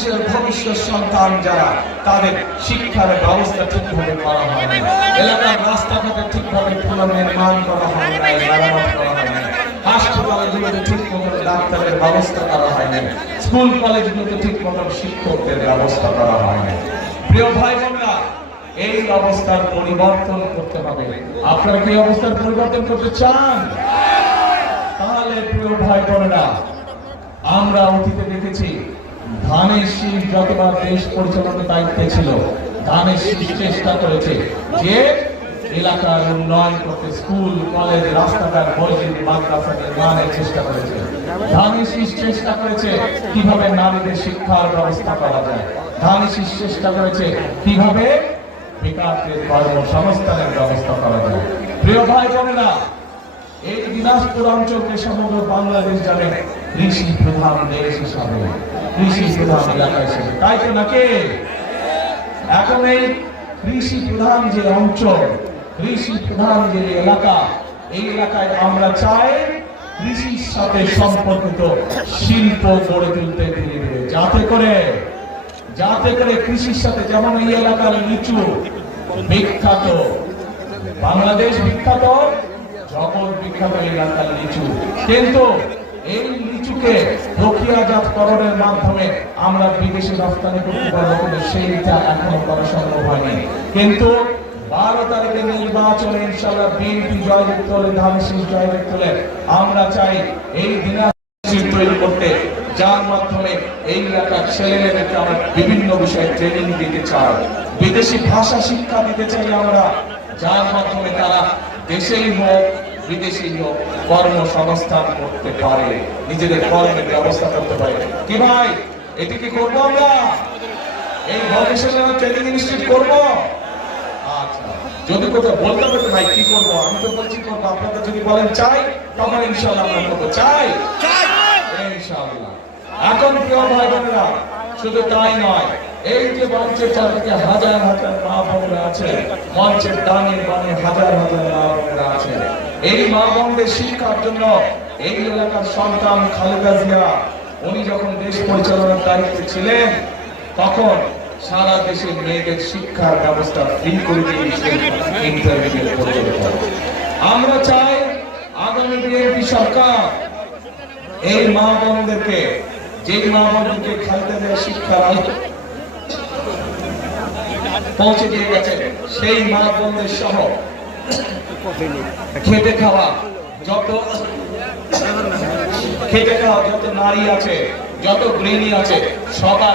বাংলাদেশের ভবিষ্যৎ সন্তান যারা, তাদের শিক্ষার ব্যবস্থা ঠিকভাবে করা হয় না, এলাকার রাস্তাঘাটে ঠিকভাবে পুনর্নির্মাণ করা হয় না, মেরামত করা হয় না, হাসপাতালগুলোতে ঠিক মতো ডাক্তারের ব্যবস্থা করা হয় না, স্কুল কলেজগুলোতে ঠিক মতো শিক্ষকদের ব্যবস্থা করা হয় না। প্রিয় ভাই বোনেরা, এই অবস্থার পরিবর্তন করতে হবে। আপনারা কি অবস্থার পরিবর্তন করতে চান? তাহলে প্রিয় ভাই বোনেরা, আমরা অতীতে দেখেছি ধানের শীষ যতবার দেশ পরিচালনার দায়িত্বে ছিল, ধানের শীষ চেষ্টা করেছে যে এলাকার উন্নয়ন করতে, স্কুল কলেজ রাস্তাঘাট মসজিদ মাদ্রাসা নির্মাণের চেষ্টা করেছে। ধানের শীষ চেষ্টা করেছে কিভাবে নারীদের শিক্ষার ব্যবস্থা করা যায়। ধানের শীষ চেষ্টা করেছে কিভাবে বেকারদের কর্মসংস্থানের ব্যবস্থা করা যায়। প্রিয় ভাই বোনেরা, এই দিনাজপুর অঞ্চলকে সমগ্র বাংলাদেশ জানে কৃষি প্রধান দেশ হিসাবে, কৃষি প্রধান এলাকা হিসেবে, তাই তো নাকি? এখন এই কৃষি প্রধান যে অঞ্চল, কৃষি প্রধান যে এলাকা, এই এলাকায় আমরা চাই কৃষির সাথে সম্পর্কিত শিল্প গড়ে তুলতে ধীরে ধীরে, যাতে করে কৃষির সাথে, যেমন এই এলাকার লিচু বিখ্যাত, বাংলাদেশ বিখ্যাত, জগৎ বিখ্যাত এলাকার লিচু, কিন্তু এই লিচুকে প্রক্রিয়াজাতকরণের মাধ্যমে আমরা বিদেশে রপ্তানি করতে পারবো, কিন্তু সেইটা এখনো করা সম্ভব হয়নি। কিন্তু 12 তারিখে নির্বাচনে ইনশাআল্লাহ বিএনপি জয়যুক্ত হলে, ধানের শীষ জয়যুক্ত হলে আমরা চাই এই দিনাজপুর তৈরি করতে, যার মাধ্যমে এই এলাকার ছেলেমেয়েদেরকে আমরা বিভিন্ন বিষয়ে ট্রেনিং দিতে চাই, বিদেশি ভাষা শিক্ষা দিতে চাই আমরা, যার মাধ্যমে তারা দেশেই হোক বিদেশি হোক কর্মসংস্থান করতে পারে, নিজেদের কর্মের ব্যবস্থা করতে পারে। কি ভাই, এটি কি করবো আমরা? এই ভবিষ্যতে ট্রেনিং ইনস্টিটিউট করবো? আচ্ছা, যদি কোথাও বলতে হবে ভাই কি করবো, আমি তো বলছি করবো, আপনারা যদি বলেন চাই, তখন ইনশাআল্লাহ আমরা করবো। চাই ইনশাআল্লাহ। এখন প্রিয় ভাই বোনেরা, শুধু তাই নয়, এই যে মঞ্চের চারদিকে হাজার হাজার মা বোনেরা আছে, মঞ্চের ডানের বামে হাজার হাজার মা বোনেরা আছে, এই মা বোনদের শিক্ষার জন্য এই এলাকার সন্তান খালেদা জিয়া, উনি যখন দেশ পরিচালনার দায়িত্বে ছিলেন, তখন সারা দেশের মেয়েদের শিক্ষার ব্যবস্থা ফ্রি করে দিয়েছিলেন ইন্টারমিডিয়েট পর্যন্ত। আমরা চাই আগামী বিএনপি সরকার এই মা বোনদেরকে, যে মা বোনদেরকে খালেদা জিয়া শিক্ষার আলো পৌঁছে দিয়ে গেছে, সেই মা বোনদের সহ খেটে খাওয়া যত নারী আছে, যত গৃহিণী আছে, সবার